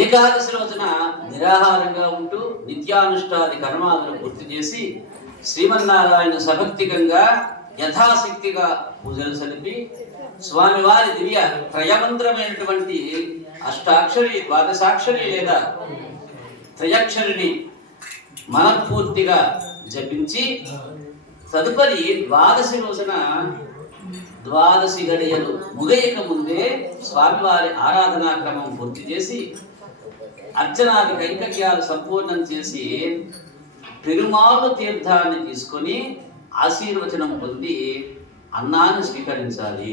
ఏకాదశి రోజున నిరాహారంగా ఉంటూ నిత్యానుష్ఠాది కర్మాలను పూర్తి చేసి శ్రీమన్నారాయణ సభక్తికంగా యథాశక్తిగా పూజలు సలిపి స్వామివారి దివ్య త్రయమంత్రమైనటువంటి అష్టాక్షరి ద్వాదశాక్షరి లేదా త్రయాక్షరిని మనపూర్తిగా జపించి తదుపరి ద్వాదశి రోజున ద్వాదశి గడియలు ముగయక ముందే స్వామివారి ఆరాధనా క్రమం పూర్తి చేసి అర్చనాది కైంకర్యాలు సంపూర్ణం చేసి పెరుమాళ్ళు తీర్థాన్ని తీసుకొని ఆశీర్వచనం పొంది అన్నాన్ని స్వీకరించాలి.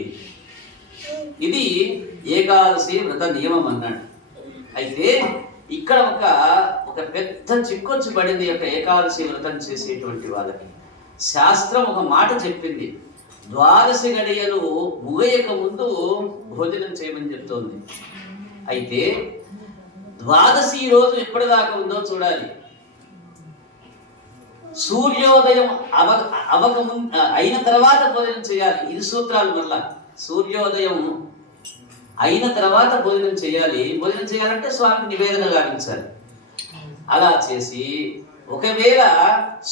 ఇది ఏకాదశి వ్రత నియమం అన్నాడు. అయితే ఇక్కడ ఒక పెద్ద చిక్కొచ్చి పడింది యొక్క ఏకాదశి వ్రతం చేసేటువంటి వాళ్ళకి. శాస్త్రం ఒక మాట చెప్పింది, ద్వాదశి గడియలు ముగయక ముందు భోజనం చేయమని చెప్తోంది. అయితే ద్వాదశి రోజు ఎప్పటిదాకా ఉందో చూడాలి. సూర్యోదయం అయిన తర్వాత భోజనం చేయాలి. ఇది సూత్రాలు. మళ్ళా సూర్యోదయం అయిన తర్వాత భోజనం చేయాలి. భోజనం చేయాలంటే స్వామికి నివేదన గావించాలి. అలా చేసి ఒకవేళ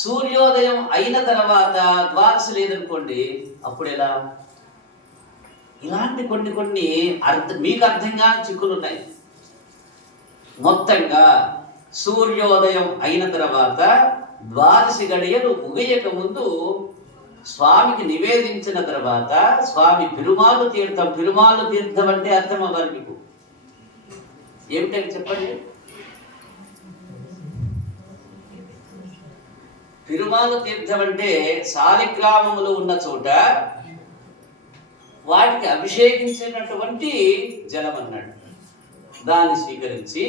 సూర్యోదయం అయిన తర్వాత ద్వాదశి లేదనుకోండి, అప్పుడు ఎలా? ఇలాంటి కొన్ని మీకు అర్థంగా చిక్కులు ఉన్నాయి. మొత్తంగా సూర్యోదయం అయిన తర్వాత ద్వాదశి గడియలు ముగియక ముందు స్వామికి నివేదించిన తర్వాత స్వామి పెరుమాళ్ళు తీర్థం అంటే అర్థం అవ్వాలి మీకు. ఏమిటని చెప్పండి. పెరుమాళ్ళు తీర్థం అంటే శాలిగ్రామములు ఉన్న చోట వాటికి అభిషేకించినటువంటి జలం అన్నాడు. దాన్ని స్వీకరించి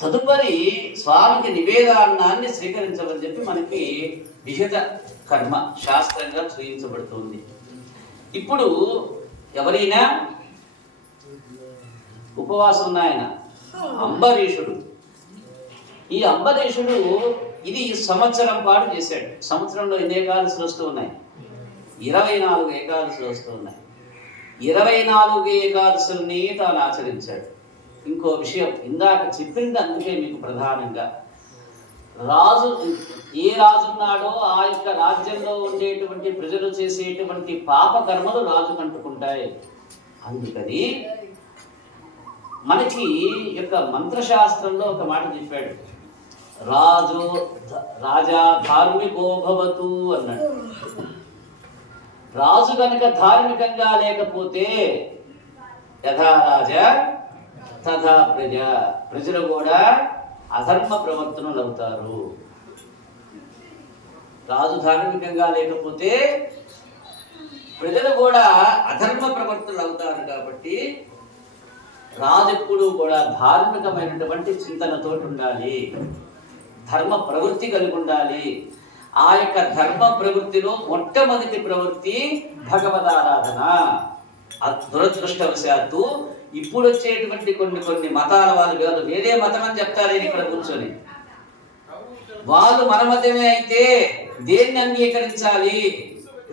తదుపరి స్వామికి నివేదనాన్ని స్వీకరించమని చెప్పి మనకి విహిత కర్మ శాస్త్రంగా చూయించబడుతుంది. ఇప్పుడు ఎవరైనా ఉపవాసం ఉన్న ఆయన అంబరీషుడు. ఈ అంబరీషుడు ఇది సంవత్సరం పాటు చేశాడు. సంవత్సరంలో ఎన్ని ఏకాదశులు వస్తూ ఉన్నాయి? 24 ఏకాదశులు వస్తూ ఉన్నాయి. 24 ఏకాదశుల్ని తాను ఆచరించాడు. ఇంకో విషయం ఇందాక చెప్పింది, అందుకే మీకు ప్రధానంగా రాజు ఏ రాజున్నాడో ఆ యొక్క రాజ్యంలో ఉండేటువంటి ప్రజలు చేసేటువంటి పాప కర్మలు రాజు కంటుకుంటాయి. అందుకని మనకి యొక్క మంత్రశాస్త్రంలో ఒక మాట చెప్పాడు, రాజా ధార్మికో భవతు అన్నాడు. రాజు కనుక ధార్మికంగా లేకపోతే యథా రాజా తథా ప్రజలు కూడా అధర్మ ప్రవర్తనలు అవుతారు. రాజు ధార్మికంగా లేకపోతే ప్రజలు కూడా అధర్మ ప్రవర్తనలు అవుతారు. కాబట్టి రాజు ఎప్పుడూ కూడా ధార్మికమైనటువంటి చింతనతో ఉండాలి, ధర్మ ప్రవృత్తి కలిగి ఉండాలి. ఆ యొక్క ధర్మ ప్రవృత్తిలో మొట్టమొదటి ప్రవృత్తి భగవదారాధన. దురదృష్టవశాత్తు ఇప్పుడు వచ్చేటువంటి కొన్ని మతాల వాళ్ళు వేరే మతం అని చెప్తారు ఇక్కడ కూర్చొని. వాళ్ళు మన మతమే అయితే దేన్ని అంగీకరించాలి?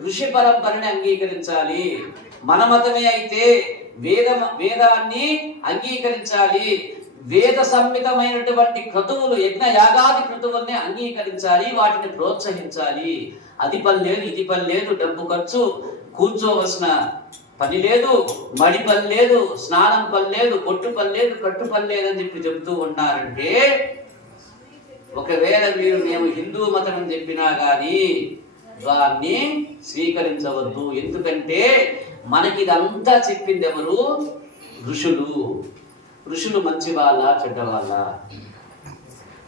ఋషి పరంపరని అంగీకరించాలి. మన మతమే అయితే వేదాన్ని అంగీకరించాలి. వేద సంహితమైనటువంటి క్రతువులు, యజ్ఞ యాగాది క్రతువుల్ని అంగీకరించాలి, వాటిని ప్రోత్సహించాలి. అది పని లేదు, ఇది పని లేదు, డబ్బు ఖర్చు, కూర్చోవలసిన పని లేదు, మడి పని లేదు, స్నానం పని లేదు, పొట్టు పని లేదు, కట్టు పని లేదని చెప్పి చెబుతూ ఉన్నారంటే, ఒకవేళ మేము హిందూ మతం అని చెప్పినా కానీ దాన్ని స్వీకరించవద్దు. ఎందుకంటే మనకి ఇదంతా చెప్పింది ఎవరు? ఋషులు. ఋషులు మంచి వాళ్ళ చెడ్డవాళ్ళ?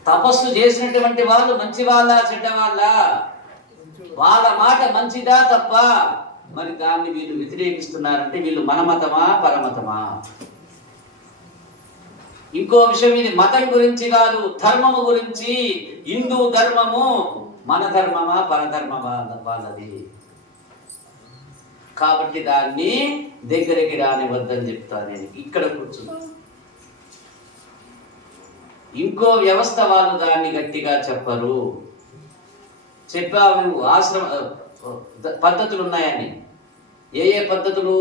తపస్సు చేసినటువంటి వాళ్ళు మంచి వాళ్ళ చెడ్డవాళ్ళ? వాళ్ళ మాట మంచిదా తప్ప? మరి దాన్ని వీళ్ళు వ్యతిరేకిస్తున్నారంటే వీళ్ళు మన మతమా పరమతమా? ఇంకో విషయం, ఇది మతం గురించి కాదు, ధర్మము గురించి. హిందూ ధర్మము మన ధర్మమా పరధర్మమా వాళ్ళది. కాబట్టి దాన్ని దగ్గరికి రానివద్దని చెప్తా నేను ఇక్కడ కూర్చున్నా. ఇంకో వ్యవస్థ వాళ్ళు దాన్ని గట్టిగా చెప్పరు. చెప్పావు ఆశ్రమ పద్ధతులు ఉన్నాయని. ఏ పద్ధతులు?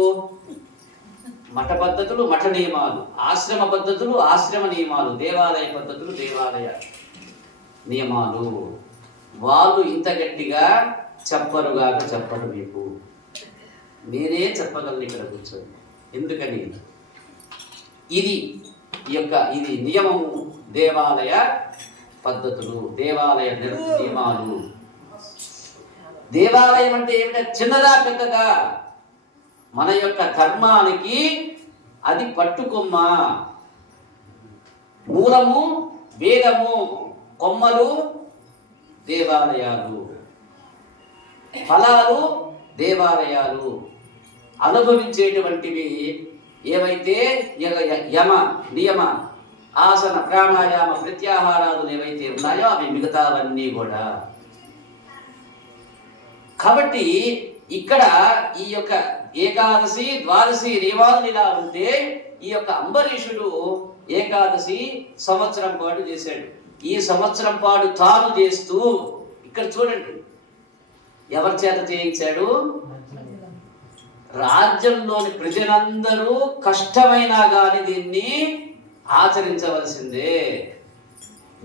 మఠ పద్ధతులు మఠ నియమాలు, ఆశ్రమ పద్ధతులు ఆశ్రమ నియమాలు, దేవాలయ పద్ధతులు దేవాలయ నియమాలు. వాళ్ళు ఇంత గట్టిగా చెప్పరుగాక చెప్పరు మీకు. నేనే చెప్పగలను ఇక్కడ కూర్చొని. ఎందుకని? ఇది ఇది నియమము, దేవాలయ పద్ధతులు, దేవాలయ నియమాలు. దేవాలయం అంటే ఏమిటంటే చిన్నదా పెద్దదా, మన యొక్క ధర్మానికి అది పట్టుకొమ్మ. మూలము వేదము, కొమ్మలు దేవాలయాలు, ఫలాలు దేవాలయాలు. అనుభవించేటువంటివి ఏవైతే యమ నియమ ఆసన ప్రాణాయామ ప్రత్యాహారాలు ఏవైతే ఉన్నాయో అవి మిగతావన్నీ కూడా. కాబట్టి ఇక్కడ ఈ యొక్క ఏకాదశి ద్వాదశి నియమాలు ఇలా ఉంటే, ఈ యొక్క అంబరీషుడు ఏకాదశి సంవత్సరం పాటు చేశాడు. ఈ సంవత్సరం పాటు తాను చేస్తూ, ఇక్కడ చూడండి ఎవరి చేత చేయించాడు? రాజ్యంలోని ప్రజలందరూ కష్టమైనా కానీ దీన్ని ఆచరించవలసిందే.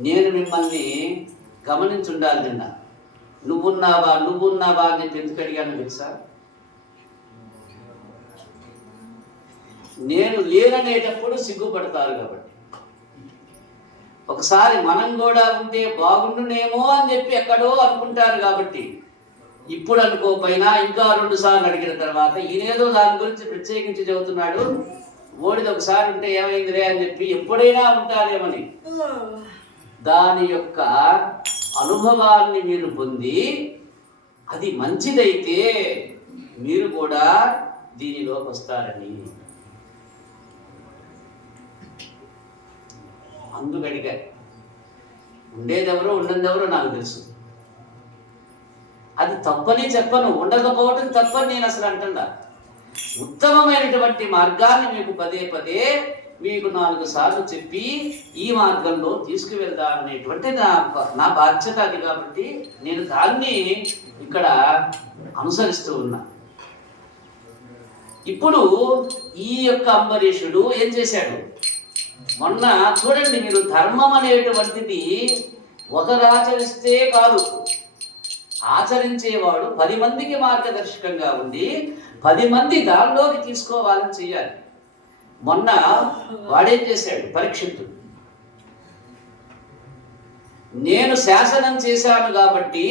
నేను మిమ్మల్ని గమనించుండాలి. నిన్న నువ్వున్నావా అని చెప్పి ఎందుకు అడిగాను తెలుసా? నేను లేననేటప్పుడు సిగ్గుపడతారు కాబట్టి. ఒకసారి మనం కూడా ఉంటే బాగుండునేమో అని చెప్పి ఎక్కడో అనుకుంటారు కాబట్టి. ఇప్పుడు అనుకోపోయినా ఇంకా 2 సార్లు అడిగిన తర్వాత ఈయనేదో దాని గురించి ప్రత్యేకించి చెబుతున్నాడు. ఓడిది ఒకసారి ఉంటే ఏమైందిరే అని చెప్పి ఎప్పుడైనా ఉంటారేమని. దాని యొక్క అనుభవాన్ని మీరు పొంది అది మంచిదైతే మీరు కూడా దీనిలోకి వస్తారని అందుకడిగా. ఉండేదెవరో ఉండేదెవరో నాకు తెలుసు. అది తప్పని చెప్పను, ఉండకపోవడం తప్పని నేను అసలు అంటున్నా. ఉత్తమమైనటువంటి మార్గాన్ని మీకు పదే పదే మీకు 4 సార్లు చెప్పి ఈ మార్గంలో తీసుకువెళ్దామనేటువంటి నా బాధ్యత అది. కాబట్టి నేను దాన్ని ఇక్కడ అనుసరిస్తూ ఉన్నా. ఇప్పుడు ఈ యొక్క అంబరీషుడు ఏం చేశాడు? మొన్న చూడండి మీరు, ధర్మం అనేటువంటిది ఒకరు ఆచరిస్తే కాదు, ఆచరించేవాడు 10 మందికి మార్గదర్శకంగా ఉండి 10 మంది దానిలోకి తీసుకోవాలని చెయ్యాలి. మొన్న వాడేం చేశాడు? పరీక్షిత్తు, నేను శాసనం చేశాను కాబట్టి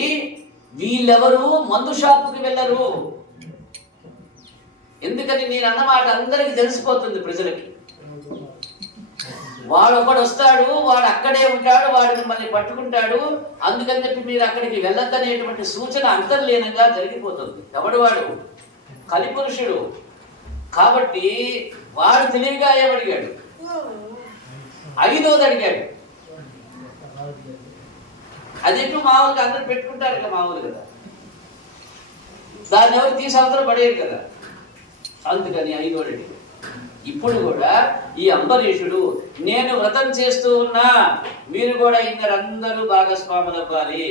వీళ్ళెవరు మందు షాపుకి వెళ్ళరు. ఎందుకని? నేను అన్నమాట అందరికి తెలిసిపోతుంది ప్రజలకి. వాడు ఒకడు వస్తాడు, వాడు అక్కడే ఉంటాడు, వాడు మిమ్మల్ని పట్టుకుంటాడు, అందుకని చెప్పి మీరు అక్కడికి వెళ్ళొద్దనేటువంటి సూచన అంతర్లీనంగా జరిగిపోతుంది. ఎవడు వాడు? కలిపురుషుడు. కాబట్టి వాడు తెలివిగా ఏమడిగాడు? 5వది అడిగాడు. అది ఎటు మామూలుగా అందరు పెట్టుకుంటారు కదా, మామూలు కదా, దాన్ని ఎవరు తీసి అవతల పడేరు కదా, అందుకని 5వది అడిగాడు. ఇప్పుడు కూడా ఈ అంబరీషుడు, నేను వ్రతం చేస్తూ ఉన్నా, మీరు కూడా అందరూ భాగస్వాములు అవ్వాలి.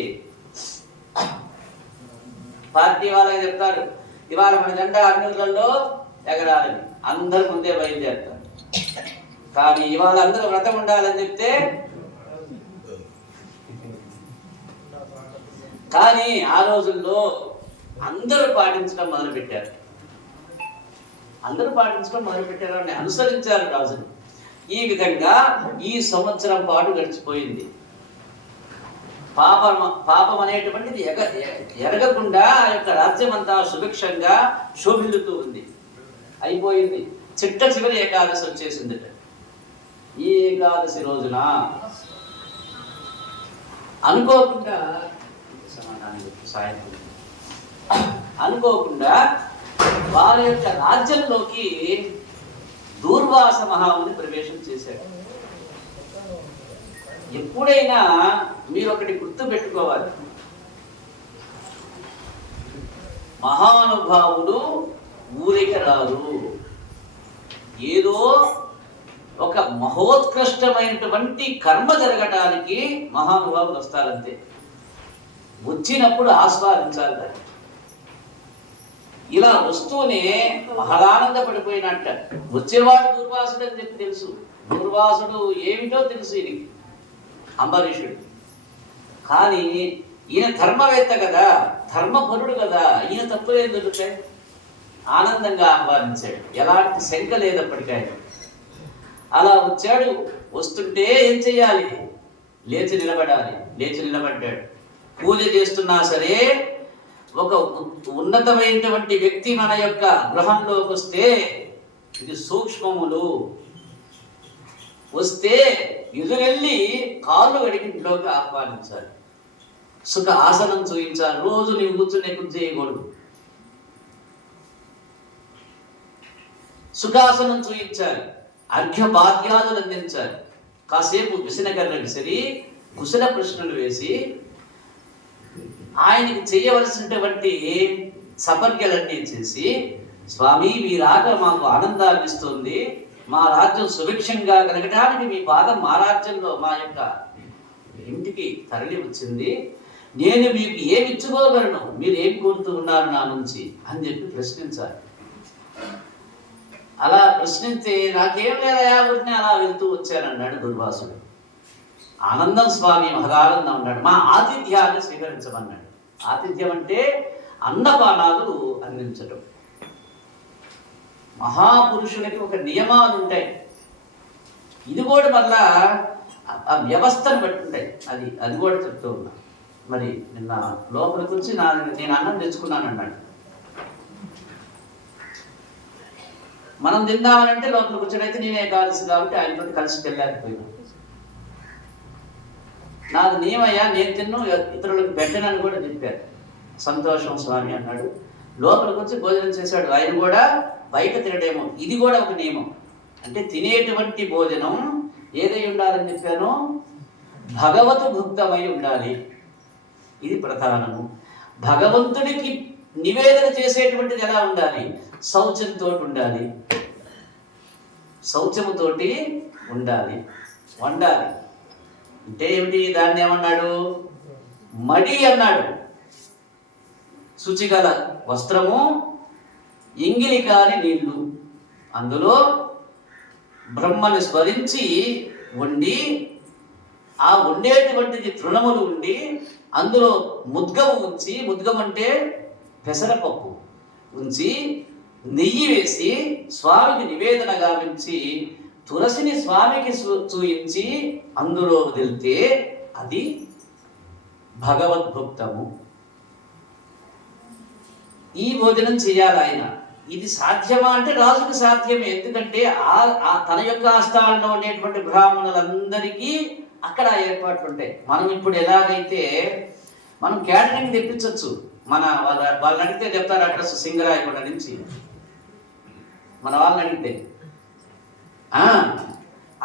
పార్టీ వాళ్ళకి చెప్తారు ఇవాళ మన జెండా అగ్నిలో ఎగరాలని, అందరు ముందే బయలుదేరుతారు. కానీ ఇవాళ అందరూ వ్రతం ఉండాలని చెప్తే, కానీ ఆ రోజుల్లో అందరూ పాటించడం మొదలుపెట్టారు. అని అనుసరించారు రాజులు. ఈ విధంగా ఈ సంవత్సరం పాటు గడిచిపోయింది. పాపం అనేటువంటిది ఎరగకుండా ఆ యొక్క రాజ్యమంతా సుభిక్షంగా శోభిల్లుతూ ఉంది. అయిపోయింది. చివరి ఏకాదశి వచ్చేసింది. ఈ ఏకాదశి రోజున అనుకోకుండా వారి యొక్క రాజ్యంలోకి దూర్వాస మహాముని ప్రవేశం చేశాడు. ఎప్పుడైనా మీరు ఒకటి గుర్తు పెట్టుకోవాలి, మహానుభావుడు ఊరికి రాదు. ఏదో ఒక మహోత్కృష్టమైనటువంటి కర్మ జరగటానికి మహానుభావులు వస్తారంతే. వచ్చినప్పుడు ఆస్వాదించాలి. ఇలా వస్తూనే మహదానందపడిపోయినట్ట. వచ్చేవాడు దూర్వాసుడు అని చెప్పి తెలుసు, దూర్వాసుడు ఏమిటో తెలుసు ఇది అంబరీషుడు. కానీ ఈయన ధర్మవేత్త కదా, ధర్మపరుడు కదా, ఈయన తప్పులేం దొరుకుతాయి. ఆనందంగా ఆహ్వానించాడు, ఎలాంటి శంక లేదప్పటికీ. అలా వచ్చాడు. వస్తుంటే ఏం చెయ్యాలి? లేచి నిలబడాలి. లేచి నిలబడ్డాడు. పూజ చేస్తున్నా సరే, ఒక ఉన్నతమైనటువంటి వ్యక్తి మన యొక్క గృహంలోకి వస్తే, ఇది సూక్ష్మములు, వస్తే ఎదురెళ్ళి కాళ్ళు గడికింట్లోకి ఆహ్వానించాలి. సుఖ ఆసనం చూపించాలి. రోజు నీవు కూర్చునే కూర్చు చేయకూడదు. సుఖాసనం చూయించాలి. అర్ఘ్యపాద్యాదులు అందించాలి. కాసేపు విసనగర్ర విసిరి కుశల ప్రశ్నలు వేసి ఆయనకి చేయవలసినటువంటి సపర్యలన్నీ చేసి, స్వామి మీ రాక మాకు ఆనందాన్ని ఇస్తుంది, మా రాజ్యం సుభిక్షంగా కలగడానికి మీ పాదం మా రాజ్యంలో మా యొక్క ఇంటికి తరలి వచ్చింది, నేను మీకు ఏమి ఇచ్చుకోగలను, మీరు ఏం కోరుతూ ఉన్నారు నా నుంచి అని చెప్పి ప్రశ్నించాలి. అలా ప్రశ్నించి నాకేం లేదా ఊరిని అలా వెళ్తూ వచ్చానన్నాడు దుర్వాసుడు. ఆనందం స్వామి, మహదానందం అన్నాడు. మా ఆతిథ్యాన్ని స్వీకరించమన్నాడు. ఆతిథ్యం అంటే అన్నపానాలు అందించడం. మహాపురుషులకి ఒక నియమాలు ఉంటాయి. ఇది కూడా మళ్ళా ఆ వ్యవస్థను బట్టి ఉంటాయి. అది కూడా చెప్తూ ఉన్నా. మరి నిన్న లోపలికి వచ్చి నేను అన్నం తెచ్చుకున్నాను అన్నాడు. మనం తిందామనంటే లోపలికి వచ్చాడైతే నేనే కాల్సి కాబట్టి ఆయనతో కలిసి వెళ్ళలేకపోయినా. నాకు నియమయ్యా, నేను తిన్ను, ఇతరులకు పెట్టనని కూడా చెప్పారు. సంతోషం స్వామి అన్నాడు. లోపలికి వచ్చి భోజనం చేశాడు. ఆయన కూడా బయట తినడేమో. ఇది కూడా ఒక నియమం. అంటే తినేటువంటి భోజనం ఏదై ఉండాలని చెప్పాను, భగవతు భుక్తమై ఉండాలి. ఇది ప్రధానము. భగవంతుడికి నివేదన చేసేటువంటిది ఎలా ఉండాలి? శౌచంతో ఉండాలి, శౌచముతోటి ఉండాలి, వండాలి. అంటే ఏమిటి? దాన్ని ఏమన్నాడు? మడి అన్నాడు. శుచిగల వస్త్రము, ఎంగిలి కాని నీళ్లు, అందులో బ్రహ్మని స్మరించి వండి, ఆ వండేటువంటిది తృణములు ఉండి, అందులో ముద్గము ఉంచి, ముద్గం అంటే పెసరపప్పు ఉంచి, నెయ్యి వేసి స్వామికి నివేదన గావించి, తులసిని స్వామికి చూయించి అందులో వదిలితే అది భగవద్భుక్తము. ఈ భోజనం చేయాలి ఆయన. ఇది సాధ్యమా అంటే రాజుకు సాధ్యమే. ఎందుకంటే తన యొక్క ఆస్థానంలో ఉండేటువంటి బ్రాహ్మణులందరికీ అక్కడ ఏర్పాట్లు ఉంటాయి. మనం ఇప్పుడు ఎలాగైతే మనం క్యాటరింగ్ తెప్పించవచ్చు. వాళ్ళని అడిగితే చెప్తారు అడ్రస్ సింగరాయకొండ నుంచి. మన వాళ్ళని అడిగితే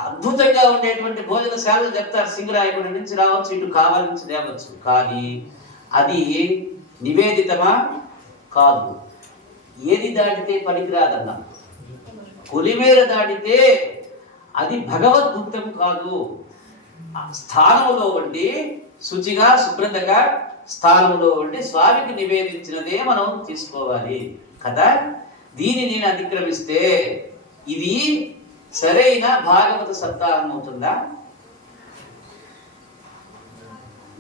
అద్భుతంగా ఉండేటువంటి భోజనశాలలు చెప్తారు. సింగరాయకొండ నుంచి రావచ్చు, ఇటు కావాలి నుంచి తేవచ్చు. కానీ అది నివేదితమా? కాదు. ఏది దాటితే పనికిరాదన్నా, కొలిమేర దాటితే అది భగవద్భుక్తం కాదు. స్థానంలో ఉండి శుచిగా శుభ్రతగా స్థానంలో ఉండి స్వామికి నివేదించినదే మనం తీసుకోవాలి కదా. దీన్ని నేను అతిక్రమిస్తే ఇది సరైన భాగవత సప్తాహం అవుతుందా?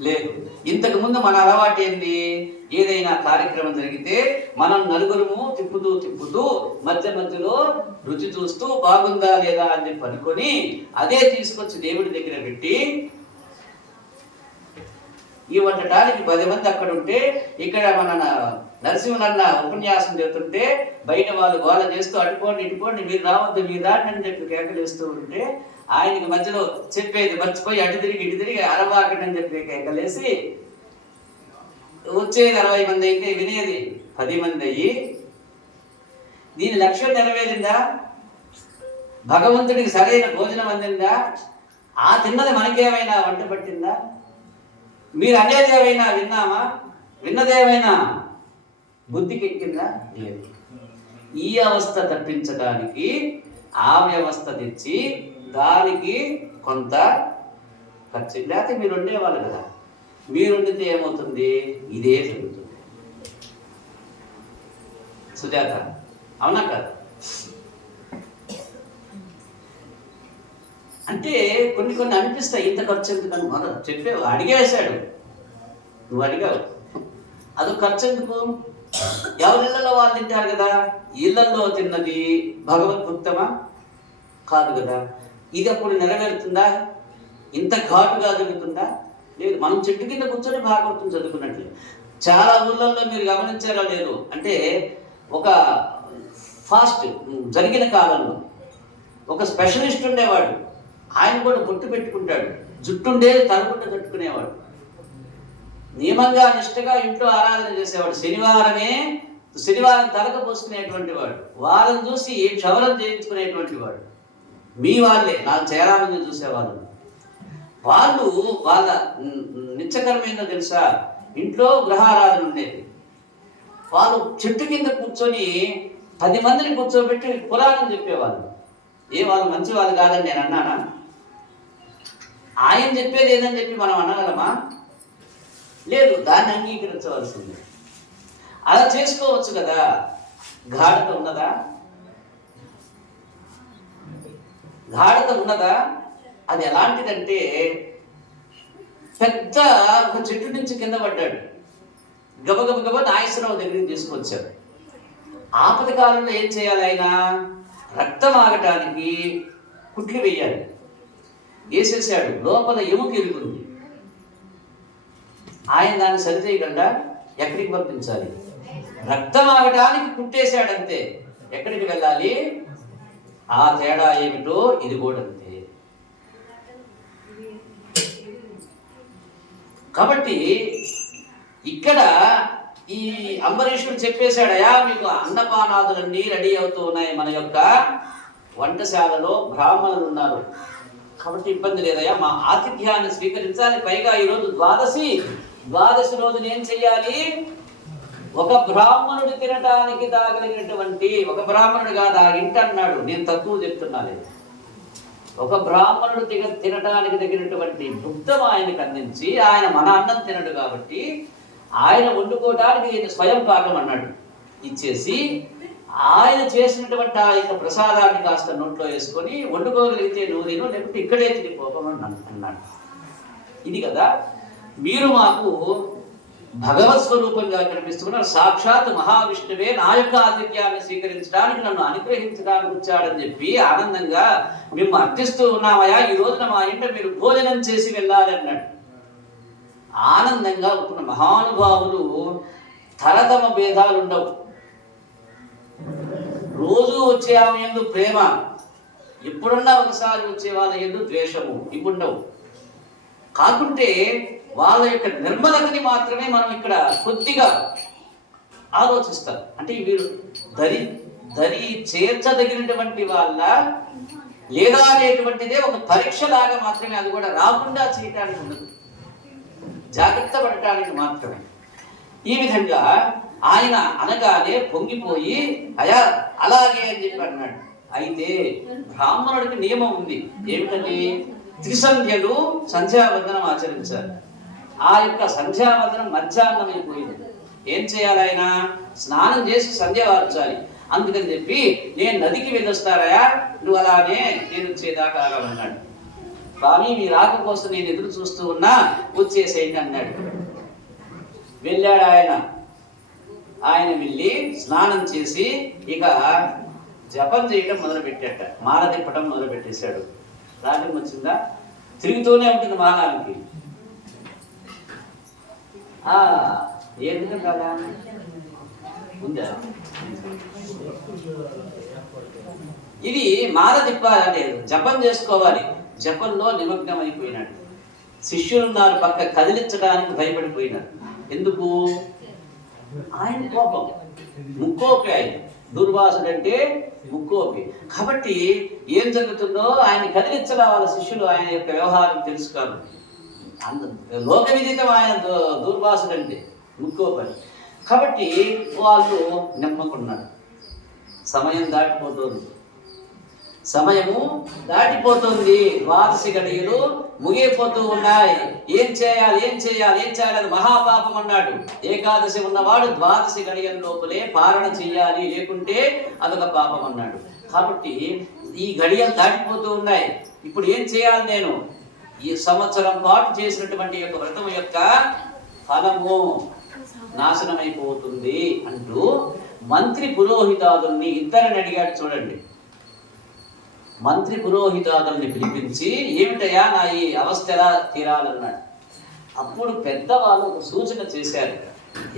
లేదు. ఇంతకు ముందు మన అలవాటు ఏంది? ఏదైనా కార్యక్రమం జరిగితే మనం నలుగురము తిప్పుతూ మధ్యలో రుచి చూస్తూ బాగుందా లేదా అని చెప్పి అనుకొని అదే తీసుకొచ్చి దేవుడి దగ్గర పెట్టి, ఈ వంటడానికి 10 మంది అక్కడ ఉంటే, ఇక్కడ మన నరసింహనన్న ఉపన్యాసం చెబుతుంటే బయట వాళ్ళు గోల చేస్తూ అటుకోండి ఇటుకోండి, మీరు రావద్దు, మీరు రాండి అని చెప్పి కేకలు వేస్తూ ఉంటే, ఆయనకి మధ్యలో చెప్పేది మర్చిపోయి అటు తిరిగి అరవాకండి అని చెప్పి కేకలేసి వచ్చేది 60 మంది అయితే వినేది 10 మంది అయ్యి, దీని లక్ష్యం నెరవేరిందా? భగవంతుడికి సరైన భోజనం అందిందా? ఆ తిన్నది మనకేమైనా వంట పట్టిందా? మీరు అనేది ఏమైనా విన్నామా? విన్నదేమైనా బుద్ధికి ఎక్కిందా? లేదు. ఈ అవస్థ తప్పించడానికి ఆ వ్యవస్థ తెచ్చి దానికి కొంత ఖర్చు. లేకపోతే మీరు ఉండేవాళ్ళు కదా, మీరు వండితే ఏమవుతుంది? ఇదే జరుగుతుంది. సుజాత, అవునా కాదు? అంటే కొన్ని కొన్ని అనిపిస్తాయి, ఇంత ఖర్చు ఎందుకు అని మొదలు చెప్పావు, అడిగేశాడు, నువ్వు అడిగావు, అదొక ఖర్చు ఎందుకు? ఎవరిళ్ళలో వాళ్ళు తింటారు కదా, ఇళ్లలో తిన్నది భగవద్భుక్తమా కాదు కదా. ఇది అప్పుడు నెరవేరుతుందా? ఇంత ఘాటుగా జరుగుతుందా? లేదు. మనం చెట్టు కింద కూర్చొని భాగవతం చదువుకున్నట్లు. చాలా ఊళ్ళల్లో మీరు గమనించారో లేదు, అంటే ఒక ఫాస్ట్ జరిగిన కాలంలో ఒక స్పెషలిస్ట్ ఉండేవాడు, ఆయన కూడా బొట్టు పెట్టుకుంటాడు, జుట్టుండేది తలగుట్ట కట్టుకునేవాడు, నియమంగా నిష్ఠగా ఇంట్లో ఆరాధన చేసేవాడు, శనివారం తలక పోసుకునేటువంటి వాడు, వాళ్ళని చూసి క్షవరం చేయించుకునేటువంటి వాడు. మీ వాళ్ళే, నాకు చాలా మంది చూసేవాళ్ళు. వాళ్ళు వాళ్ళ నిత్యకర్మ ఏందో తెలుసా? ఇంట్లో గృహారాధన ఉండేది. వాళ్ళు చెట్టు కింద కూర్చొని 10 మందిని కూర్చోబెట్టి పురాణం చెప్పేవాళ్ళు. వాళ్ళు మంచి వాళ్ళు కాదని నేను అన్నానా? ఆయన చెప్పేది ఏదని చెప్పి మనం అనగలమా? లేదు. దాన్ని అంగీకరించవలసింది. అలా చేసుకోవచ్చు కదా. గాఢత ఉన్నదా? గాఢత ఉన్నదా? అది ఎలాంటిదంటే, పెద్ద ఒక చెట్టు నుంచి కింద పడ్డాడు, గబగబ నాగేశ్వరరావు దగ్గరికి తీసుకొచ్చాడు. ఆపద కాలంలో ఏం చేయాలి? ఆయన రక్తం ఆగటానికి కుట్లు వేయాలి. వేసేసాడు, లోపల ఎముక ఇరుగుంది. ఆయన దాన్ని సరిచేయగలడా? ఎక్కడికి పంపించాలి? రక్తం ఆగటానికి కుట్టేశాడంతే. ఎక్కడికి వెళ్ళాలి? ఆ తేడా ఏమిటో ఇది కూడా అంతే. కాబట్టి ఇక్కడ ఈ అంబరీషుడు చెప్పేశాడయా, మీకు అన్నపానాదులన్నీ రెడీ అవుతూ ఉన్నాయి, మన యొక్క వంటశాలలో బ్రాహ్మణులు ఉన్నారు, కాబట్టి ఇబ్బంది లేదయ్యా, మా ఆతిథ్యాన్ని స్వీకరించాలి. పైగా ఈరోజు ద్వాదశి రోజున ఏం చెయ్యాలి? ఒక బ్రాహ్మణుడు తినటానికి తాగలిగినటువంటి, ఒక బ్రాహ్మణుడు కాదు, ఆ ఇంట అన్నాడు, నేను తక్కువ చెప్తున్నాను, ఒక బ్రాహ్మణుడు తినటానికి తగినటువంటి భుక్తం ఆయనకు అందించి, ఆయన మన అన్నం తినడు కాబట్టి ఆయన వండుకోవడానికి స్వయం పాకం అన్నాడు ఇచ్చేసి, ఆయన చేసినటువంటి ఆ యొక్క ప్రసాదాన్ని కాస్త నోట్లో వేసుకొని, వండుకోగలిగితే నువ్వు తిను, లేకపోతే ఇక్కడే తినిపోకమని అన్నాడు. ఇది కదా, మీరు మాకు భగవత్ స్వరూపంగా కనిపిస్తున్నారు, సాక్షాత్ మహావిష్ణువే నా యొక్క ఆతిథ్యాన్ని స్వీకరించడానికి, నన్ను అనుగ్రహించడానికి వచ్చాడని చెప్పి ఆనందంగా మేము అర్థిస్తూ ఉన్నామయ్యా, ఈ రోజున మా ఇంట మీరు భోజనం చేసి వెళ్ళాలి అన్నాడు. ఆనందంగా ఉన్న మహానుభావులు తరతమ భేదాలు ఉండవు. రోజు వచ్చే ఆమె యందు ప్రేమ, ఎప్పుడన్నా ఒకసారి వచ్చే వాళ్ళ యందు ద్వేషము ఇప్పుండవు. కాకుంటే వాళ్ళ యొక్క నిర్మలతని మాత్రమే మనం ఇక్కడ కొద్దిగా ఆలోచిస్తాం. అంటే వీరు దరి చేర్చదగినటువంటి వాళ్ళ లేదా అనేటువంటిదే ఒక పరీక్ష లాగా మాత్రమే, అది కూడా రాకుండా చేయటానికి ఉండదు, జాగ్రత్త పడటానికి మాత్రమే. ఈ విధంగా ఆయన అనగానే పొంగిపోయి అయా అలాగే అని చెప్పి అన్నాడు. అయితే బ్రాహ్మణుడికి నియమం ఉంది, ఏమిటండి? త్రిసంధ్యలు సంధ్యావందనం ఆచరించాలి. ఆ యొక్క సంధ్యావందనం మధ్యాహ్నం అయిపోయింది. ఏం చేయాలి? ఆయన స్నానం చేసి సంధ్య వార్చాలి. అందుకని చెప్పి నేను నదికి వెళ్ళొస్తారయా, నువ్వు అలానే నేను వచ్చేదాకా అన్నాడు. స్వామి మీ రాక కోసం నేను ఎదురు చూస్తూ ఉన్నా, వచ్చేసేయండి అన్నాడు. వెళ్ళాడు ఆయన వెళ్ళి స్నానం చేసి ఇక జపం చేయటం మొదలుపెట్టాట, మాల తిప్పటం మొదలుపెట్టేశాడు. రాగం వచ్చిందా? తిరుగుతూనే ఉంటుంది మాలానికి. ఎందుకు కదా ఉందా? ఇది మాల తిప్పాలంటే జపం చేసుకోవాలి. జపంలో నిమగ్నం అయిపోయినాడు. శిష్యులున్నారు పక్క, కదిలించడానికి భయపడిపోయినాడు. ఎందుకు? ఆయన కోపం, ముక్కోపి. ఆయన దుర్వాసుడు అంటే ముక్కోపి. కాబట్టి ఏం జరుగుతుందో ఆయన కదిలించలా వాళ్ళ శిష్యులు, ఆయన యొక్క వ్యవహారం తెలుసుకోరు. లోక విదితం ఆయన దుర్వాసుడు అంటే ముక్కోపని. కాబట్టి వాళ్ళు నమ్మకున్నారు. సమయం దాటిపోతుంది. సమయము దాటిపోతుంది, ద్వాదశి గడియలు ముగిపోతూ ఉన్నాయి. ఏం చేయాలి అని మహాపాపం అన్నాడు. ఏకాదశి ఉన్నవాడు ద్వాదశి గడియల లోపలే పారణ చెయ్యాలి, లేకుంటే అదొక పాపం అన్నాడు. కాబట్టి ఈ గడియలు దాటిపోతూ ఉన్నాయి. ఇప్పుడు ఏం చేయాలి? నేను ఈ సంవత్సరం పాటు చేసినటువంటి యొక్క వ్రతం యొక్క ఫలము నాశనమైపోతుంది అంటూ మంత్రి పురోహితాదుల్ని ఇద్దరిని అడిగాడు. చూడండి, మంత్రి పురోహితాదుల్ని పిలిపించి ఏమిటయా నా ఈ అవస్థ ఎలా తీరాలన్నాడు. అప్పుడు పెద్దవాళ్ళు ఒక సూచన చేశారు.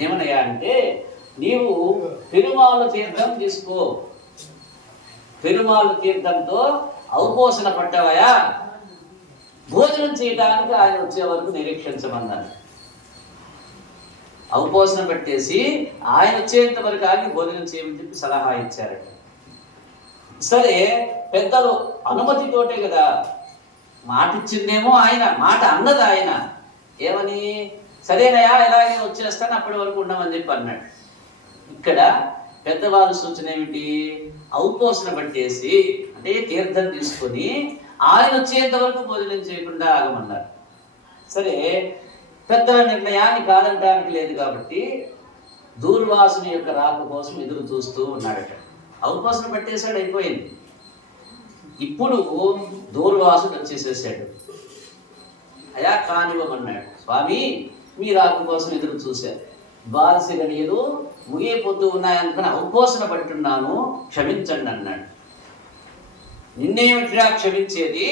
ఏమనయా అంటే, నీవు పెరుమాళ తీర్థం తీసుకో, పెరుమాళ తీర్థంతో ఔపోసన పట్టవయా, భోజనం చేయడానికి ఆయన వచ్చే వరకు నిరీక్షించమన్నారు. ఔపోసన పెట్టేసి ఆయన వచ్చేంత వరకు ఆగి భోజనం చేయమని చెప్పి సలహా ఇచ్చారట. సరే, పెద్దలు అనుమతితోటే కదా, మాట ఇచ్చిందేమో ఆయన, మాట అన్నది ఆయన. ఏమని? సరేనయా, ఎలాగే వచ్చేస్తాను, అప్పటి వరకు ఉండమని చెప్పి అన్నాడు. ఇక్కడ పెద్దవాళ్ళ సూచన ఏమిటి? ఔపోసన పట్టేసి అంటే తీర్థం తీసుకొని ఆయన వచ్చేంత వరకు భోజనం చేయకుండా ఆగమన్నారు. సరే, పెద్దల నిర్ణయాన్ని కాదంటానికి లేదు కాబట్టి దూర్వాసుని యొక్క రాక కోసం ఎదురు చూస్తూ ఉన్నాడట. ఔపోసన పట్టేశాడు, అయిపోయింది. ఇప్పుడు దూర్వాసుడు వచ్చేసేసాడు. అయా కానివ్వమన్నాడు. స్వామి, మీ రాక కోసం ఎదురు చూశారు, ద్వాదశి గడియలు ముగిపోతూ ఉన్నాయనుకుని ఔపోసన పట్టున్నాను, క్షమించండి అన్నాడు. నిన్నేమిటిరా క్షమించేది?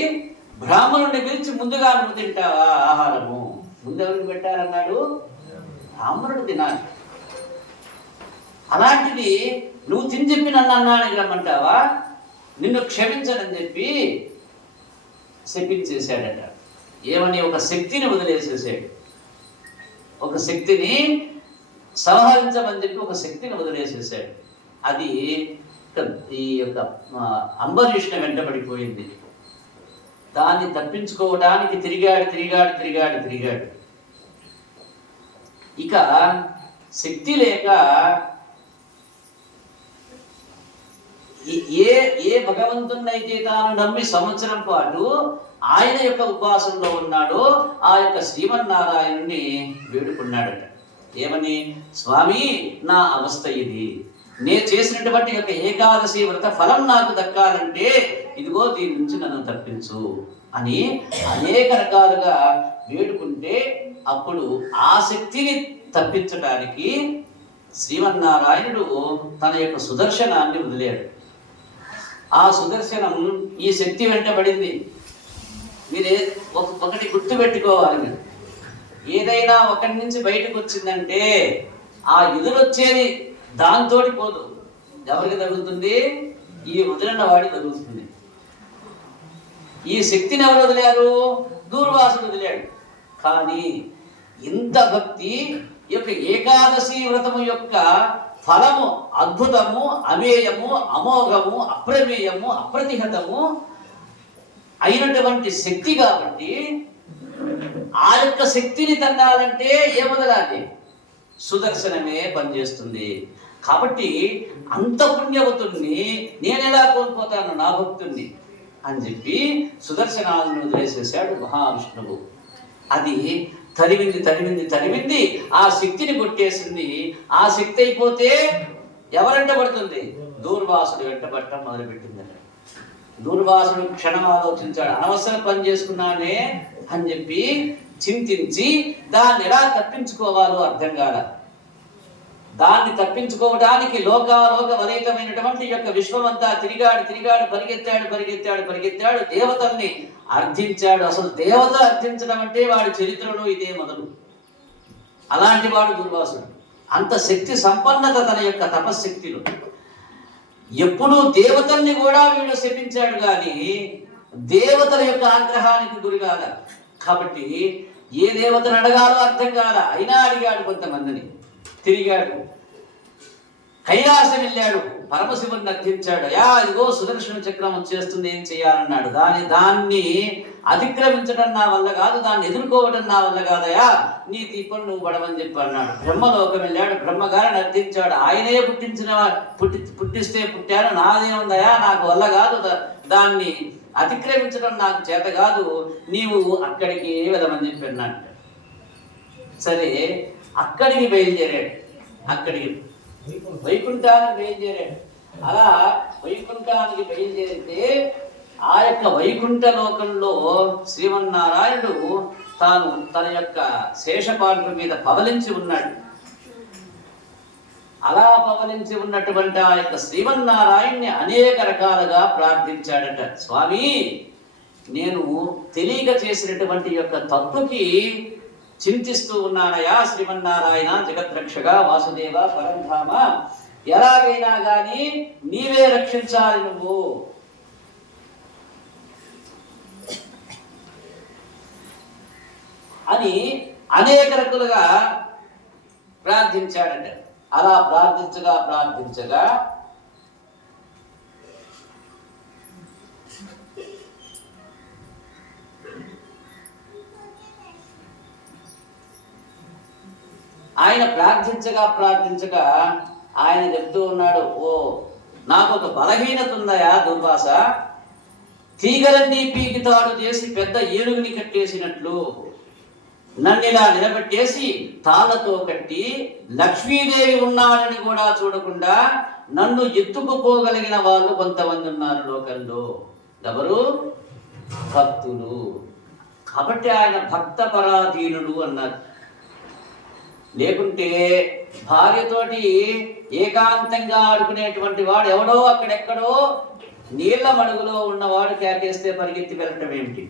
బ్రాహ్మణుడిని పిలిచి ముందుగా నువ్వు తింటావా ఆహారము? ముందెవరికి పెట్టారన్నాడు? బ్రాహ్మణుడు తినాలి. అలాంటిది నువ్వు తిని చెప్పి నన్ను అన్నానికి రమ్మంటావా? నిన్ను క్షమించనని చెప్పి శపించేశాడట. ఏమని? ఒక శక్తిని వదిలేసేసాడు. ఒక శక్తిని సంహరించమని చెప్పి ఒక శక్తిని వదిలేసేసాడు. అది ఈ యొక్క అంబరీషుని వెంటబడిపోయింది. దాన్ని తప్పించుకోవడానికి తిరిగాడు. ఇక శక్తి లేక ఏ భగవంతున్నైతే తాను నమ్మి సంవత్సరం పాటు ఆయన యొక్క ఉపాసనలో ఉన్నాడో ఆ యొక్క శ్రీమన్నారాయణుని వేడుకున్నాడట. ఏమని? స్వామి, నా అవస్థ ఇది, నేను చేసినటువంటి యొక్క ఏకాదశి వ్రత ఫలం నాకు దక్కాలంటే ఇదిగో దీని నుంచి నన్ను తప్పించు అని అనేక రకాలుగా వేడుకుంటే అప్పుడు ఆ శక్తిని తప్పించడానికి శ్రీమన్నారాయణుడు తన యొక్క సుదర్శనాన్ని వదిలాడు. ఆ సుదర్శనం ఈ శక్తి వెంటబడింది. మీరే ఒకటి గుర్తుపెట్టుకోవాలి, మీరు ఏదైనా ఒకరి నుంచి బయటకు వచ్చిందంటే ఆ ఎదురొచ్చేది దాంతోటి పోదు. ఎవరికి తగులుతుంది? ఈ వదిలిన వాడి తగులుతుంది. ఈ శక్తిని ఎవరు వదిలారు? దూర్వాసుడు వదిలాడు. కానీ ఇంత భక్తి యొక్క ఏకాదశి వ్రతము యొక్క ఫలము అద్భుతము, అమేయము, అమోఘము, అప్రమేయము, అప్రతిహతము అయినటువంటి శక్తి కాబట్టి ఆ యొక్క శక్తిని తన్నాలంటే ఏమొదలాలి? సుదర్శనమే పనిచేస్తుంది. కాబట్టి అంత పుణ్యవతుణ్ణి నేనెలా కోల్పోతాను నా భక్తుణ్ణి అని చెప్పి సుదర్శనాలను వదిలేసేసాడు మహావిష్ణువు. అది తరిమింది, ఆ శక్తిని కొట్టేసింది. ఆ శక్తి అయిపోతే ఎవరంట పడుతుంది? దూర్వాసుడు వెంటబట్టడం మొదలుపెట్టింది. దూర్వాసుడు క్షణం ఆలోచించాడు, అనవసరం పని చేసుకున్నానే అని చెప్పి చింతించి దాన్ని ఎలా తప్పించుకోవాలో అర్థం కాల. దాన్ని తప్పించుకోవడానికి లోకాలోక వలయితమైనటువంటి యొక్క విశ్వమంతా తిరిగాడు, పరిగెత్తాడు, దేవతల్ని అర్థించాడు. అసలు దేవత అర్థించడం అంటే వాడి చరిత్రలో ఇదే మొదలు. అలాంటి వాడు దూర్వాసుడు. అంత శక్తి సంపన్నత తన యొక్క తపశ్శక్తిలో. ఎప్పుడూ దేవతల్ని కూడా వీడు శపించాడు కానీ దేవతల యొక్క ఆగ్రహానికి గురిగాల. కాబట్టి ఏ దేవతను అడగాలో అర్థం కాల. అయినా అడిగాడు, కొంతమందిని తిరిగాడు, కైలాసం వెళ్ళాడు, పరమశివుడిని అర్థించాడు. ఇదిగో సుదర్శన చక్రం వచ్చేస్తుంది, ఏం చేయాలన్నాడు. దాన్ని అతిక్రమించడం నా వల్ల కాదు, దాన్ని ఎదుర్కోవడం నా వల్ల కాదయా, నీ తిప్పలు నువ్వు పడమని చెప్పి అన్నాడు. బ్రహ్మలోకం వెళ్ళాడు, బ్రహ్మగారిని అర్థించాడు. ఆయనే పుట్టిస్తే పుట్టాను, నాదే ఉందయా, నాకు వల్ల కాదు, దాన్ని అతిక్రమించడం నాకు చేత కాదు, నీవు అక్కడికి వెళ్ళమని చెప్పి అన్నాడు. సరే, అక్కడికి బయలుదేరాడు. అక్కడికి వైకుంఠానికి బయలుదేరాడు. అలా వైకుంఠానికి బయలుదేరితే ఆ యొక్క వైకుంఠ లోకంలో శ్రీమన్నారాయణుడు తాను తన యొక్క శేషపాండు మీద పవలించి ఉన్నాడు. అలా పవలించి ఉన్నటువంటి ఆ యొక్క శ్రీమన్నారాయణ్ణి అనేక రకాలుగా ప్రార్థించాడట. స్వామి, నేను తెలియక చేసినటువంటి యొక్క తప్పుకి చింతిస్తూ ఉన్నానయా శ్రీమన్నారాయణ, జగద్రక్షగా, వాసుదేవ, పరంధామ, ఎలాగైనా గాని నీవే రక్షించాలి నువ్వు అని అనేక రకాలుగా ప్రార్థించాడట. అలా ప్రార్థించగా ఆయన ప్రార్థించగా ఆయన చెప్తూ ఉన్నాడు, నాకు ఒక బలహీనత ఉందయా దుర్వాస, తీగలన్నీ పీకితాడు చేసి పెద్ద ఏనుగుని కట్టేసినట్లు నన్నిలా నిలబెట్టేసి తాళ్లతో కట్టి లక్ష్మీదేవి ఉన్నాడని కూడా చూడకుండా నన్ను ఎత్తుకుపోగలిగిన వాళ్ళు కొంతమంది ఉన్నారు లోకంలో. ఎవరు? భక్తులు. కాబట్టి ఆయన భక్త పరాధీనుడు అన్నారు. లేకుంటే భార్యతోటి ఏకాంతంగా ఆడుకునేటువంటి వాడు ఎవడో అక్కడెక్కడో నీళ్ల మడుగులో ఉన్నవాడు కేకేస్తే పరిగెత్తి వెళ్ళటం ఏమిటి?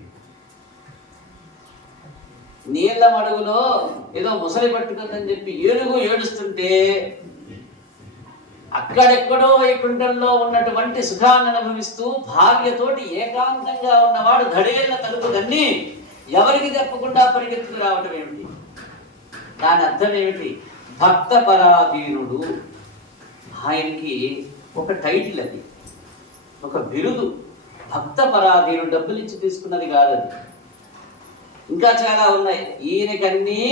నీళ్ల మడుగులో ఏదో ముసలి పట్టుకుందని చెప్పి ఏనుగు ఏడుస్తుంటే అక్కడెక్కడో వైకుంఠంలో ఉన్నటువంటి సుఖాన్ని అనుభవిస్తూ భార్యతోటి ఏకాంతంగా ఉన్నవాడు ధడేళ్ల తలుపు దన్ని ఎవరికి చెప్పకుండా పరిగెత్తుకు రావటం ఏమిటి? దాని అర్థం ఏమిటి? భక్త పరాధీనుడు. ఆయనకి ఒక టైటిల్, అది ఒక బిరుదు. భక్త పరాధీనుడు డబ్బులు ఇచ్చి తీసుకున్నది కాదది. ఇంకా చాలా ఉన్నాయి. ఈయనకన్నీ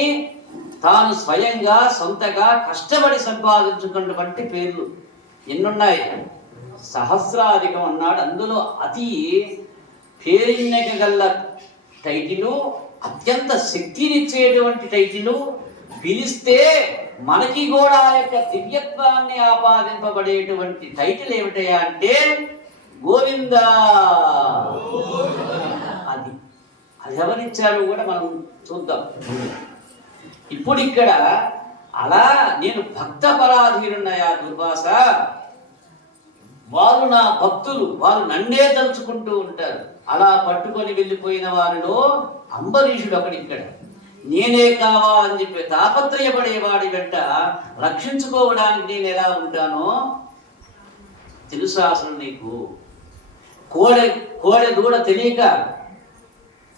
తాను స్వయంగా సొంతగా కష్టపడి సంపాదించుకున్నటువంటి పేర్లు ఎన్నున్నాయి? సహస్రాధికం అన్నాడు. అందులో అతి పేరెన్నగల టైటిలు, అత్యంత శక్తినిచ్చేటువంటి టైటిలు, పిలిస్తే మనకి కూడా ఆ యొక్క దివ్యత్వాన్ని ఆపాదింపబడేటువంటి టైటిల్ ఏమిటయా అంటే గోవింద. అది ఎవరిచ్చారో కూడా మనం చూద్దాం. ఇప్పుడు ఇక్కడ అలా నేను భక్త పరాధీనున్నాయా దుర్వాస, వాళ్ళు నా భక్తులు, వాళ్ళు నన్నే తలుచుకుంటూ ఉంటారు. అలా పట్టుకొని వెళ్ళిపోయిన వారిలో అంబరీషుడు ఒకటి. ఇక్కడ నేనే కావాలని చెప్పి తాపత్రయపడేవాడి వెంట రక్షించుకోవడానికి నేను ఎలా ఉంటానో తెలుసా అసలు నీకు? కోడె దూడ తెలియక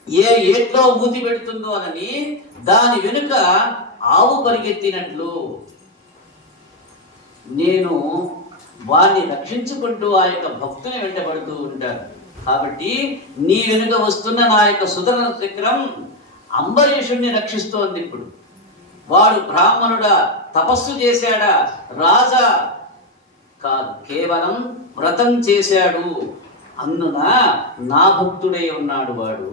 ఏ ఏట్లో మూతి పెడుతుందో అని దాని వెనుక ఆవు పరిగెత్తినట్లు నేను వారిని రక్షించుకుంటూ ఆ యొక్క భక్తుని వెంటబడుతూ ఉంటాను. కాబట్టి నీ వెనుక వస్తున్న నా యొక్క సుదర్శన చక్రం అంబరీషుణ్ణి రక్షిస్తోంది. ఇప్పుడు వాడు బ్రాహ్మణుడా, తపస్సు చేశాడా, రాజా కాదు, కేవలం వ్రతం చేశాడు. అందున నా భక్తుడై ఉన్నాడు వాడు.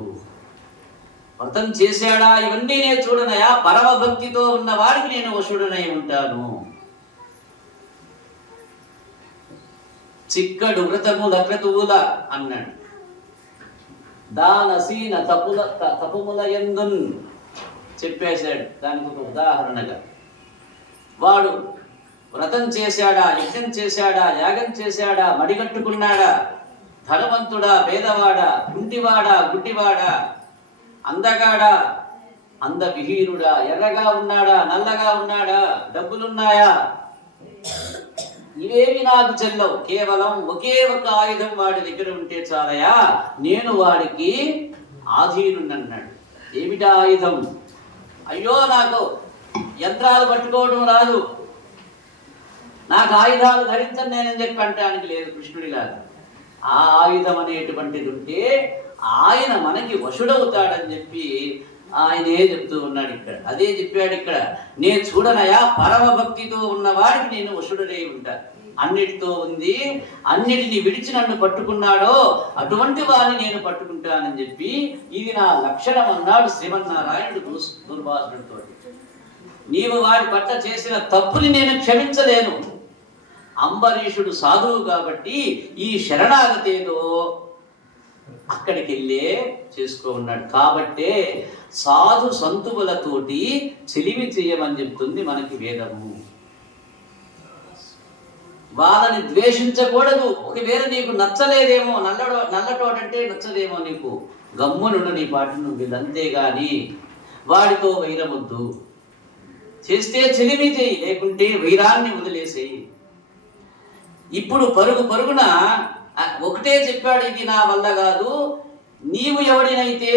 వ్రతం చేశాడా ఇవన్నీ నేను చూడనయా, పరమ భక్తితో ఉన్న వాడికి నేను వశుడనై ఉంటాను. చిక్కడు వ్రతముల క్రతువుల అన్నాడు. దానసీన తపుముల యందున్ చెప్పేశాడు. దానికి ఒక ఉదాహరణగా వాడు వ్రతం చేశాడా, యజ్ఞం చేశాడా, యాగం చేశాడా, మడిగట్టుకున్నాడా, ధనవంతుడా, పేదవాడా, కుంటివాడా, గుడ్డివాడా, అందగాడా, అందవిహీనుడా, ఎర్రగా ఉన్నాడా, నల్లగా ఉన్నాడా, డబ్బులున్నాయా, ఇవేవి నాకు చెల్లవు. కేవలం ఒకే ఒక ఆయుధం వాడి దగ్గర ఉంటే చాలయా, నేను వాడికి ఆధీనున్నాడు. ఏమిటా ఆయుధం? అయ్యో నాకు యంత్రాలు పట్టుకోవడం రాదు, నాకు ఆయుధాలు ధరించని నేనని చెప్పి అంటానికి లేదు కృష్ణుడిలాగా. ఆ ఆయుధం అనేటువంటిది ఉంటే ఆయన మనకి వశుడవుతాడని చెప్పి ఆయనే చెప్తూ ఉన్నాడు ఇక్కడ. అదే చెప్పాడు ఇక్కడ, నేను చూడనయా పరమ భక్తితో ఉన్నవాడికి నేను వశుడనే ఉంటాను. అన్నిటితో ఉంది, అన్నిటిని విడిచి నన్ను పట్టుకున్నాడో అటువంటి వాడిని నేను పట్టుకుంటానని చెప్పి ఇది నా లక్షణం అన్నాడు శ్రీమన్నారాయణుడు దుర్వాసుడితో. నీవు వాడి పట్ల చేసిన తప్పుని నేను క్షమించలేను. అంబరీషుడు సాధువు కాబట్టి ఈ శరణాగతి ఏదో అక్కడికి వెళ్ళే చేసుకో ఉన్నాడు. కాబట్టే సాధు సంతువులతోటి చెలిమి చేయమని చెప్తుంది మనకి వేదము. వాళ్ళని ద్వేషించకూడదు. ఒకవేళ నీకు నచ్చలేదేమో, నల్లటోడంటే నచ్చలేమో, నీకు గమ్మునుండు, నీ పాటి నువ్వు, అంతేగాని వాడితో వైరమొద్దు. చేస్తే చెలిమి చేయి, లేకుంటే వైరాన్ని వదిలేసేయి. ఇప్పుడు పరుగున ఒకటే చెప్పాడు, ఇది నా వల్ల కాదు, నీవు ఎవడినైతే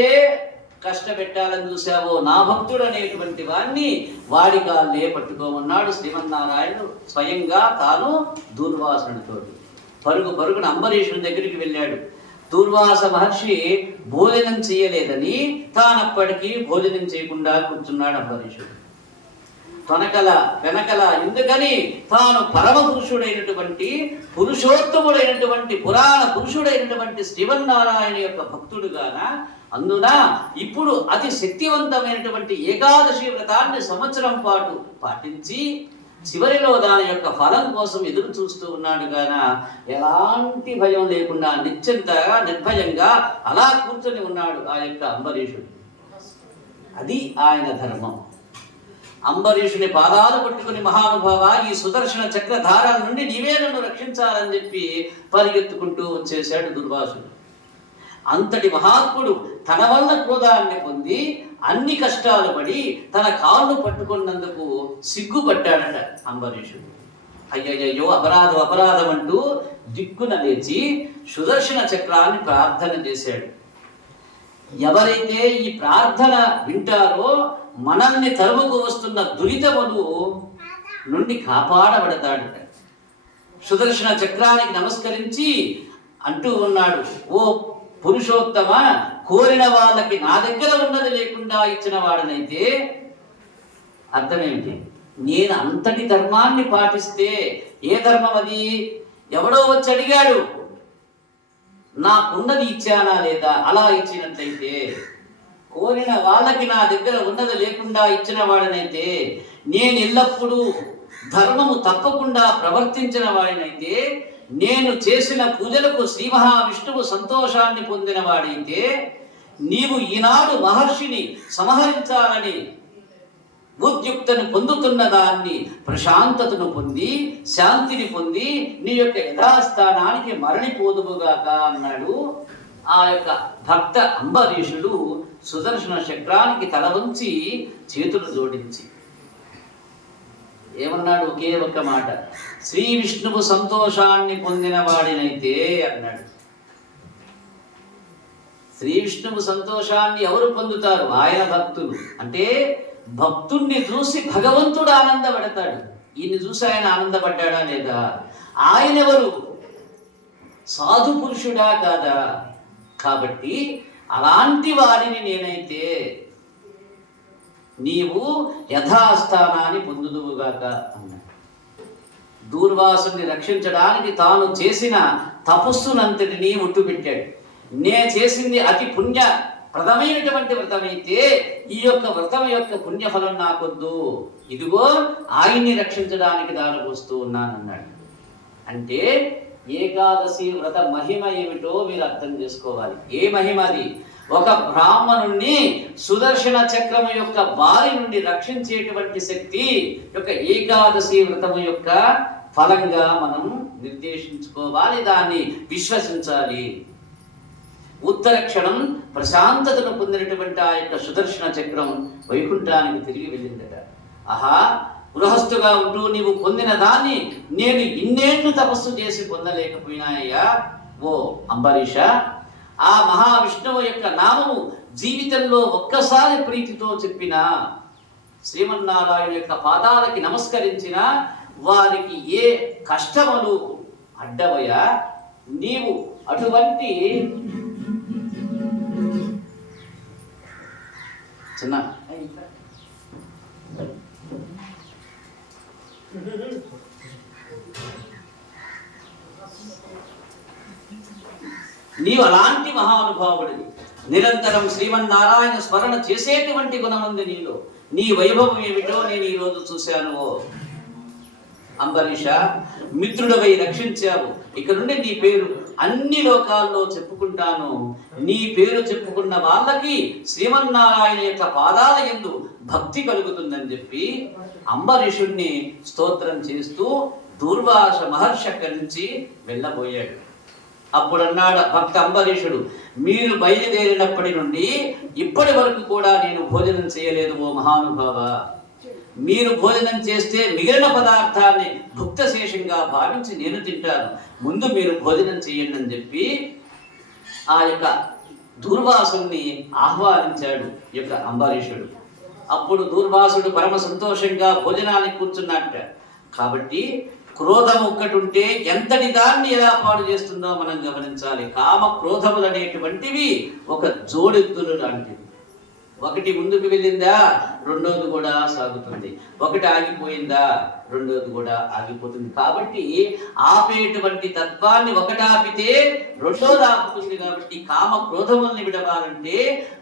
కష్టపెట్టాలని చూసావో నా భక్తుడు అనేటువంటి వాడిని వాడి కాళ్ళే పట్టుకోమన్నాడు శ్రీమన్నారాయణుడు స్వయంగా తాను దూర్వాసునితో. పరుగున అంబరీషుని దగ్గరికి వెళ్ళాడు. దూర్వాస మహర్షి భోజనం చేయలేదని తానప్పటికీ భోజనం చేయకుండా కూర్చున్నాడు అంబరీషుడు. వెనకల ఎందుకని తాను పరమ పురుషుడైనటువంటి పురుషోత్తముడైనటువంటి పురాణ పురుషుడైనటువంటి శ్రీమన్నారాయణ యొక్క భక్తుడుగాన, అందున ఇప్పుడు అతి శక్తివంతమైనటువంటి ఏకాదశి వ్రతాన్ని సంవత్సరం పాటు పాటించి చివరిలో దాని యొక్క ఫలం కోసం ఎదురు చూస్తూ ఉన్నాడు గాన ఎలాంటి భయం లేకుండా నిశ్చింతగా నిర్భయంగా అలా కూర్చొని ఉన్నాడు ఆ యొక్క అంబరీషుడు. అది ఆయన ధర్మం. అంబరీషుని పాదాలు పట్టుకుని, మహానుభావ, ఈ సుదర్శన చక్రధారాల నుండి నీవే నన్ను రక్షించాలని చెప్పి పరిగెత్తుకుంటూ వచ్చేశాడు దుర్వాసుడు. అంతటి మహాత్ముడు తన వల్ల క్రోధాన్ని పొంది అన్ని కష్టాలు పడి తన కాళ్ళు పట్టుకున్నందుకు సిగ్గుపట్టాడట అంబరీషుడు. అయ్యయ్యో అపరాధం అంటూ దిక్కున లేచి సుదర్శన చక్రాన్ని ప్రార్థన చేశాడు. ఎవరైతే ఈ ప్రార్థన వింటారో మనల్ని తరుముకు వస్తున్న దురితములు నుండి కాపాడబడతాడట. సుదర్శన చక్రానికి నమస్కరించి అంటూ ఉన్నాడు, ఓ పురుషోత్తమ, కోరిన వాళ్ళకి నా దగ్గర ఉన్నది లేకుండా ఇచ్చిన వాడనైతే, అర్థమేమిటి, నేను అంతటి ధర్మాన్ని పాటిస్తే, ఏ ధర్మం అది? ఎవడో వచ్చి అడిగాడు, నాకున్నది ఇచ్చానా లేదా? అలా ఇచ్చినట్లయితే, కోరిన వాళ్ళకి నా దగ్గర ఉన్నది లేకుండా ఇచ్చిన వాడినైతే, నేను ఎల్లప్పుడూ ధర్మము తప్పకుండా ప్రవర్తించిన వాడినైతే, నేను చేసిన పూజలకు శ్రీ మహావిష్ణువు సంతోషాన్ని పొందిన వాడైతే, నీవు ఈనాడు మహర్షిని సంహరించాలని ఉద్యుక్తను పొందుతున్న దాన్ని ప్రశాంతతను పొంది శాంతిని పొంది నీ యొక్క యథాస్థానానికి మరణిపోదువుగాక అన్నాడు ఆ యొక్క భక్త అంబరీషుడు సుదర్శన చక్రానికి తల వంచి చేతులు జోడించి. ఏమన్నాడు? ఒకే ఒక్క మాట, శ్రీ విష్ణువు సంతోషాన్ని పొందిన వాడినైతే అన్నాడు. శ్రీ విష్ణువు సంతోషాన్ని ఎవరు పొందుతారు? ఆయన భక్తులు. అంటే భక్తుణ్ణి చూసి భగవంతుడు ఆనందపడతాడు. ఈయన్ని చూసి ఆయన ఆనందపడ్డాడా లేదా? ఆయన ఎవరు? సాధు పురుషుడా కాదా? కాబట్టి అలాంటి వారిని నేనైతే నీవు యథాస్థానాన్ని పొందుదువుగాక అన్నాడు. దూర్వాసుని రక్షించడానికి తాను చేసిన తపస్సునంతటినీ ఒట్టుపెట్టాడు. నే చేసింది అతి పుణ్య ప్రథమైనటువంటి వ్రతమైతే ఈ యొక్క వ్రతం యొక్క పుణ్యఫలం నాకొద్దు, ఇదిగో ఆయన్ని రక్షించడానికి దారిపోస్తూ ఉన్నానన్నాడు. అంటే ఏకాదశి వ్రత మహిమ ఏమిటో మీరు అర్థం చేసుకోవాలి. ఏ మహిమ అది? ఒక బ్రాహ్మణుణ్ణి సుదర్శన చక్రము యొక్క బారి నుండి రక్షించేటువంటి శక్తి యొక్క ఏకాదశి వ్రతము యొక్క ఫలంగా మనం నిర్దేశించుకోవాలి, దాన్ని విశ్వసించాలి. ఉత్తర క్షణం ప్రశాంతతను పొందినటువంటి ఆ యొక్క సుదర్శన చక్రం వైకుంఠానికి తిరిగి వెళ్ళిందట. ఆహా, గృహస్థుగా ఉంటూ నీవు పొందిన దాన్ని నేను ఇన్నేళ్లు తపస్సు చేసి పొందలేకపోయినాయ్యా ఓ అంబరీష. ఆ మహావిష్ణువు యొక్క నామము జీవితంలో ఒక్కసారి ప్రీతితో చెప్పిన, శ్రీమన్నారాయణ యొక్క పాదాలకి నమస్కరించిన, వారికి ఏ కష్టములు అడ్డవయా, నీవు అటువంటి చిన్న నీవు అలాంటి మహానుభావుడివి. నిరంతరం శ్రీమన్నారాయణ స్మరణ చేసేటువంటి గుణముంది నీలో. నీ వైభవం ఏమిటో నేను ఈరోజు చూశాను. అంబరీష, మిత్రుడవై రక్షించావు. ఇక నుండి నీ పేరు అన్ని లోకాల్లో చెప్పుకుంటాను. నీ పేరు చెప్పుకున్న వాళ్ళకి శ్రీమన్నారాయణ యొక్క పాదాల యందు భక్తి కలుగుతుందని చెప్పి అంబరీషుణ్ణి స్తోత్రం చేస్తూ దూర్వాస మహర్షి అక్కడి నుంచి వెళ్ళబోయాడు. అప్పుడు అన్నాడు భక్త అంబరీషుడు, మీరు బయలుదేరినప్పటి నుండి ఇప్పటి వరకు కూడా నేను భోజనం చేయలేదు ఓ మహానుభావ. మీరు భోజనం చేస్తే మిగిలిన పదార్థాన్ని భుక్తశేషంగా భావించి నేను తింటాను. ముందు మీరు భోజనం చేయండి అని చెప్పి ఆ యొక్క దూర్వాసుని ఆహ్వానించాడు యొక్క అంబరీషుడు. అప్పుడు దూర్వాసుడు పరమ సంతోషంగా భోజనానికి కూర్చున్నట్ట. కాబట్టి క్రోధం ఒక్కటి ఉంటే ఎంతటి దాన్ని ఎలా పాడు చేస్తుందో మనం గమనించాలి. కామ క్రోధములు అనేటువంటివి ఒక జోడెద్దులు లాంటివి. ఒకటి ముందుకు వెళ్ళిందా రెండోది కూడా సాగుతుంది, ఒకటి ఆగిపోయిందా రెండోది కూడా ఆగిపోతుంది. కాబట్టి ఆపేటువంటి తత్వాన్ని ఒకటి ఆపితే రెండోది ఆపుతుంది. కాబట్టి కామ క్రోధముల్ని విడవాలంటే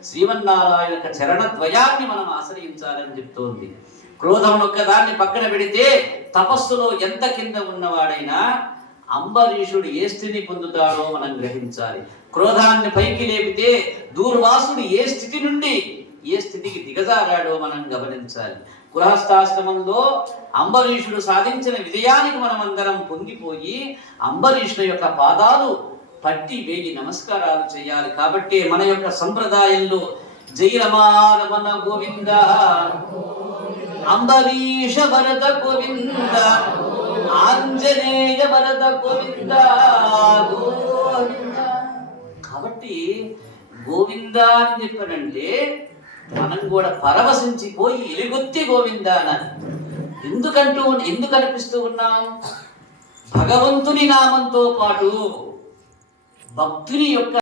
శ్రీమన్నారాయణ చరణద్వయాన్ని మనం ఆశ్రయించాలని చెప్తోంది. క్రోధం ఒక్కదాన్ని పక్కన పెడితే తపస్సులో ఎంత కింద ఉన్నవాడైనా అంబరీషుడు ఏ స్థితిని పొందుతాడో మనం గ్రహించాలి. క్రోధాన్ని పైకి లేపితే దూర్వాసుడు ఏ స్థితి నుండి ఏ స్థితికి దిగజారాడో మనం గమనించాలి. గృహస్థాశ్రమంలో అంబరీషుడు సాధించిన విజయానికి మనం అందరం పొంగిపోయి అంబరీషుడు యొక్క పాదాలు పట్టి వేగి నమస్కారాలు చేయాలి. కాబట్టి మన యొక్క సంప్రదాయంలో జై రమారమణ గోవింద, అంబరీష వరద గోవింద, ఆంజనేయ వరద గోవింద గోవింద. కాబట్టి గోవింద అని చెప్పానంటే మనం కూడా పరవశించిపోయి ఎలుగొత్తి గోవింద అని ఎందుకు అనిపిస్తూ ఉన్నాం? భగవంతుని నామంతో పాటు భక్తుని యొక్క